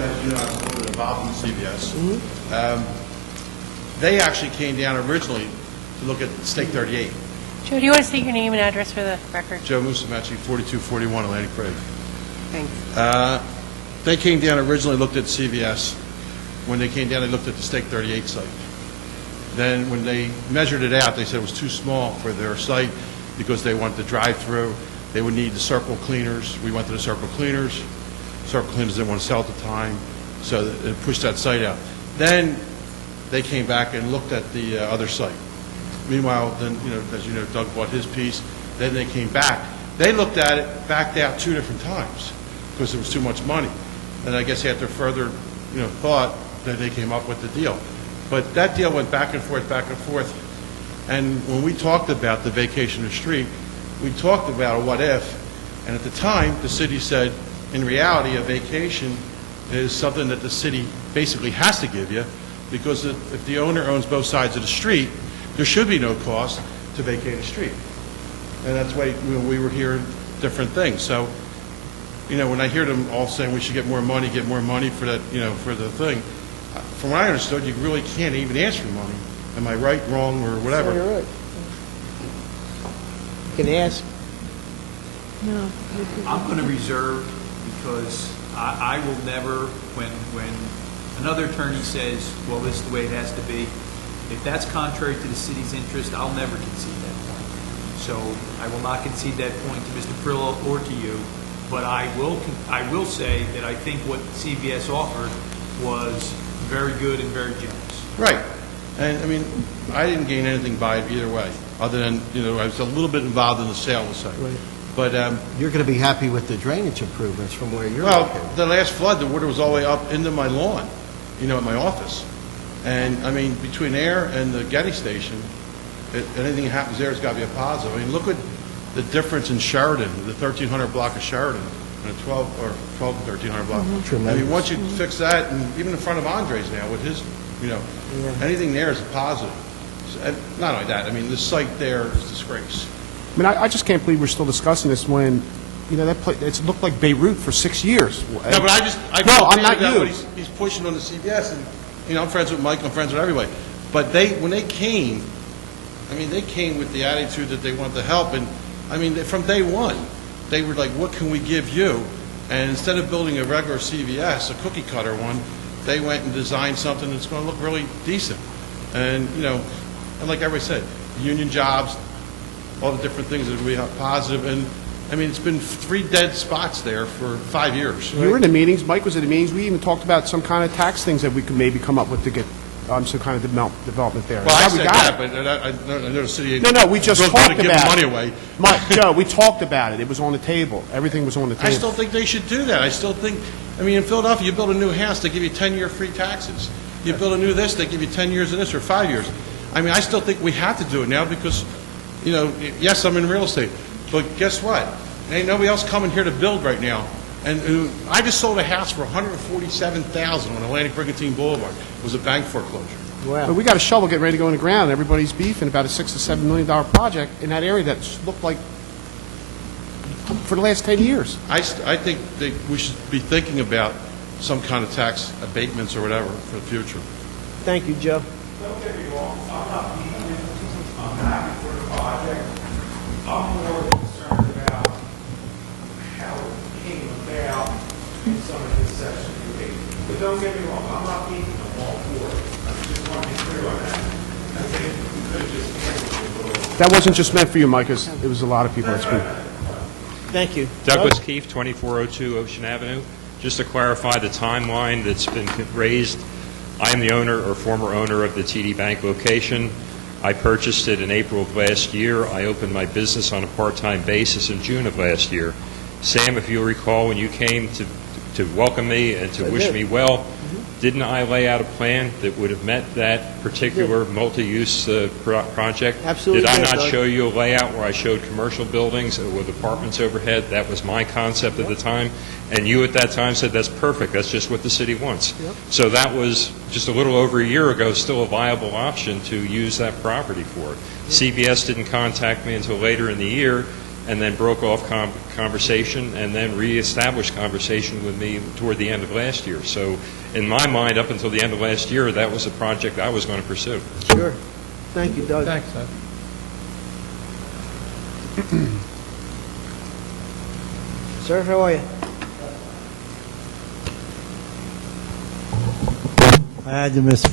as you know, I was a little bit involved in CBS. They actually came down originally to look at Stake 38. Joe, do you want to state your name and address for the record? Joe Musemeci, 4241 Atlantic Bridge. Thanks. They came down originally, looked at CVS. When they came down, they looked at the Stake 38 site. Then when they measured it out, they said it was too small for their site because they wanted the drive-through. They would need the circle cleaners. We went to the circle cleaners. Circle cleaners didn't want to sell at the time, so it pushed that site out. Then they came back and looked at the other site. Meanwhile, then, you know, as you know, Doug bought his piece. Then they came back. They looked at it, backed out 2 different times because it was too much money. And I guess after further, you know, thought, that they came up with the deal. But that deal went back and forth, back and forth. And when we talked about the vacation of the street, we talked about a what if. And at the time, the city said, in reality, a vacation is something that the city basically has to give you, because if the owner owns both sides of the street, there should be no cost to vacate a street. And that's why we were hearing different things. So, you know, when I hear them all saying we should get more money for that, you know, for the thing, from what I understood, you really can't even ask for money. Am I right, wrong, or whatever? You're right. You can ask. No. I'm going to reserve because I will never, when another attorney says, well, this is the way it has to be, if that's contrary to the city's interest, I'll never concede that point. So I will not concede that point to Mr. Prillo or to you, but I will say that I think what CVS offered was very good and very generous. Right. And, I mean, I didn't gain anything by it either way, other than, you know, I was a little bit involved in the sale of the site. Right. But, You're going to be happy with the drainage improvements from where you're well, located. the last flood, the water was all the way up into my lawn, you know, at my office. And, I mean, between there and the Getty station, anything that happens there has got to be a positive. I mean, look at the difference in Sheridan, the 1300 block of Sheridan, and a 12 to 1300 block. I mean, once you fix that, and even in front of Andres now with his, you know, anything there is a positive. So, and not only that, I mean, this site there is a disgrace. I mean, I just can't believe we're still discussing this when, you know, that place, it's looked like Beirut for 6 years. No, but I No, I'm not about you. what he's pushing on the CBS, and, you know, I'm friends with Mike, I'm friends with everybody. But when they came, I mean, they came with the attitude that they wanted to help, and, I mean, from day one, they were like, what can we give you? And instead of building a regular CVS, a cookie cutter one, they went and designed something that's going to look really decent. And, you know, and like everybody said, union jobs, all the different things that we have positive. And, I mean, it's been 3 dead spots there for 5 years. You were in the meetings, Mike was at the meetings, we even talked about some kind of tax things that we could maybe come up with to get some kind of development there. Well, I Now said we got that, it. but I know the city... No, we just was talked gonna give about money it. away. Mike, Joe, we talked about it. It was on the table. Everything was on the table. I still think they should do that. I still think, I mean, in Philadelphia, you build a new house, they give you 10-year free taxes. You build a new this, they give you 10 years of this, or 5 years. I mean, I still think we have to do it now because, you know, yes, I'm in real estate, but guess what? Ain't nobody else coming here to build right now. And I just sold a house for $147,000 on Atlantic Brigantine Boulevard. It was a bank foreclosure. But we got a shovel getting ready to go in the ground. Everybody's beefing about a $6 to $7 million project in that area that's looked like for the last 10 years. I think that we should be thinking about some kind of tax abatements or whatever for the future. Thank you, Joe. Don't get me wrong, I'm not beating it. I'm happy for the project. I'm more concerned about how it came about in some of this section of the week. But don't get me wrong, I'm not beating them all for it. I just want to be clear on that. I think we could have just handled it a little. That wasn't just meant for you, Mike. It was a lot of people that's been... Thank you. Douglas Keefe, 2402 Ocean Avenue. Just to clarify the timeline that's been raised, I am the owner or former owner of the TD Bank location. I purchased it in April of last year. I opened my business on a part-time basis in June of last year. Sam, if you'll recall, when you came to welcome me and to wish me well, didn't I lay out a plan that would have met that particular multi-use project? Absolutely. Did I not Doug. show you a layout where I showed commercial buildings with apartments overhead? That was my concept at the time. And you at that time said, that's perfect. That's just what the city wants. So that was just a little over a year ago, still a viable option to use that property for. CBS didn't contact me until later in the year. and then broke off conversation, and then reestablished conversation with me toward the end of last year. So in my mind, up until the end of last year, that was a project I was going to pursue. Sure. Thank you, Doug. Thanks, Ed. Sir, how are you? I had to miss